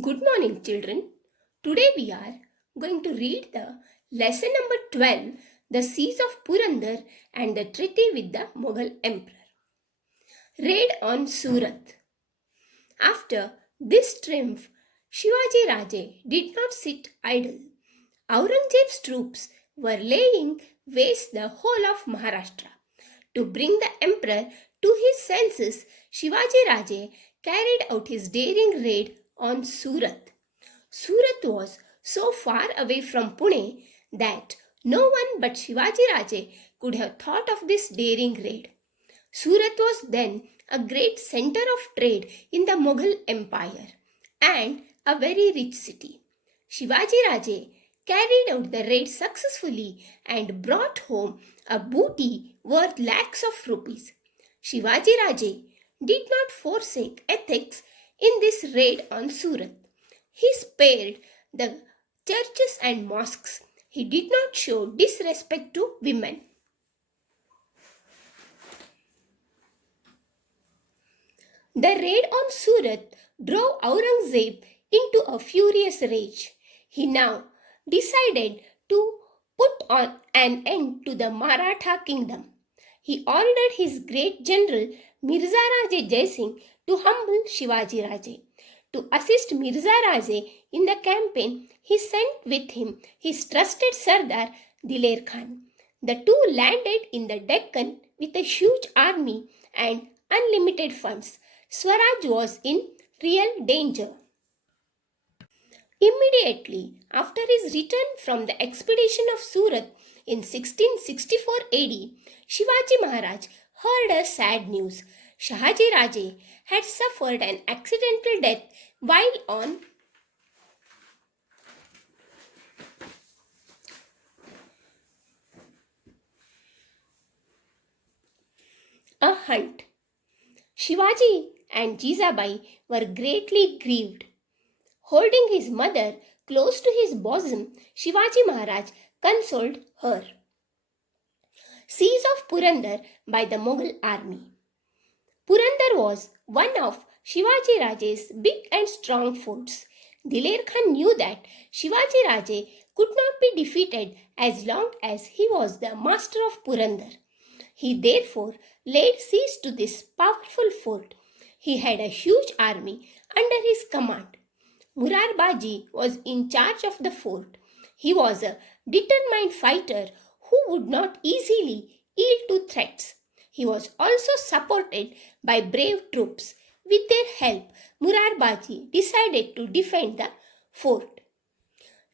Good morning, children. Today we are going to read the lesson number 12, the siege of Purandar and the treaty with the Moghul Emperor. Raid on Surat. After this triumph, Shivaji Raje did not sit idle. Aurangzeb's troops were laying waste the whole of Maharashtra. To bring the emperor to his senses, Shivaji Raje carried out his daring raid on Surat. Surat was so far away from Pune that no one but Shivaji Raje could have thought of this daring raid. Surat was then a great center of trade in the Mughal Empire and a very rich city. Shivaji Raje carried out the raid successfully and brought home a booty worth lakhs of rupees. Shivaji Raje did not forsake ethics in this raid on Surat. He spared the churches and mosques. He did not show disrespect to women. The raid on Surat drove Aurangzeb into a furious rage. He now decided to put on an end to the Maratha kingdom. He ordered his great general Mirza Raje Jai Singh to humble Shivaji Raje. To assist Mirza Raje in the campaign, he sent with him his trusted Sardar Diler Khan. The two landed in the Deccan with a huge army and unlimited funds. Swaraj was in real danger. Immediately after his return from the expedition of Surat in 1664 AD, Shivaji Maharaj heard a sad news. Shahaji Raje had suffered an accidental death while on a hunt. Shivaji and Jizabai were greatly grieved. Holding his mother close to his bosom, Shivaji Maharaj consoled her. Siege of Purandar by the Mughal army. Purandar was one of Shivaji Raje's big and strong forts. Diler Khan knew that Shivaji Raje could not be defeated as long as he was the master of Purandar. He therefore laid siege to this powerful fort. He had a huge army under his command. Murarbaji was in charge of the fort. He was a determined fighter who would not easily yield to threats. He was also supported by brave troops. With their help, Murarbaji decided to defend the fort.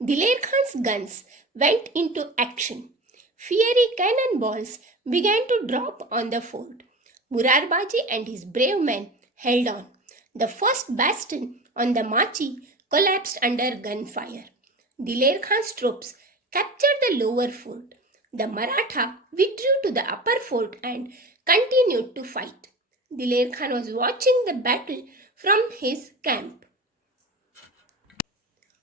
Diler Khan's guns went into action. Fiery cannonballs began to drop on the fort. Murarbaji and his brave men held on. The first bastion on the Machi collapsed under gunfire. Diler Khan's troops captured the lower fort. The Maratha withdrew to the upper fort and continued to fight. Diler Khan was watching the battle from his camp.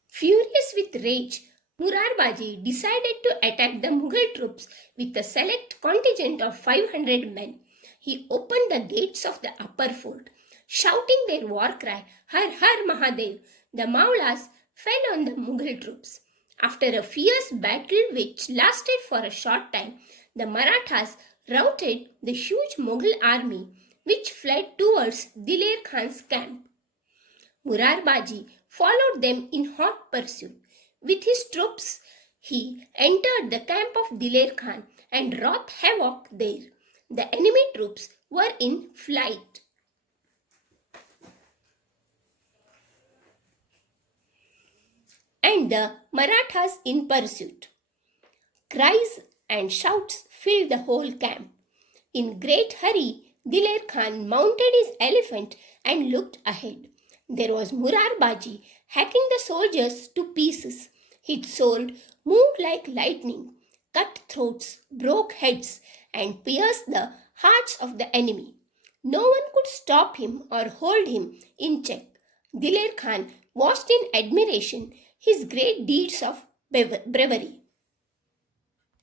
Furious with rage, Murarbaji decided to attack the Mughal troops with a select contingent of 500 men. He opened the gates of the upper fort. Shouting their war cry, Har Har Mahadev, the Maulas fell on the Mughal troops. After a fierce battle which lasted for a short time, the Marathas routed the huge Mughal army which fled towards Diler Khan's camp. Murarbaji followed them in hot pursuit. With his troops, he entered the camp of Diler Khan and wrought havoc there. The enemy troops were in flight. And the Marathas in pursuit. Cries and shouts filled the whole camp. In great hurry, Diler Khan mounted his elephant and looked ahead. There was Murarbaji hacking the soldiers to pieces. His sword moved like lightning, cut throats, broke heads, and pierced the hearts of the enemy. No one could stop him or hold him in check. Diler Khan watched in admiration his great deeds of bravery.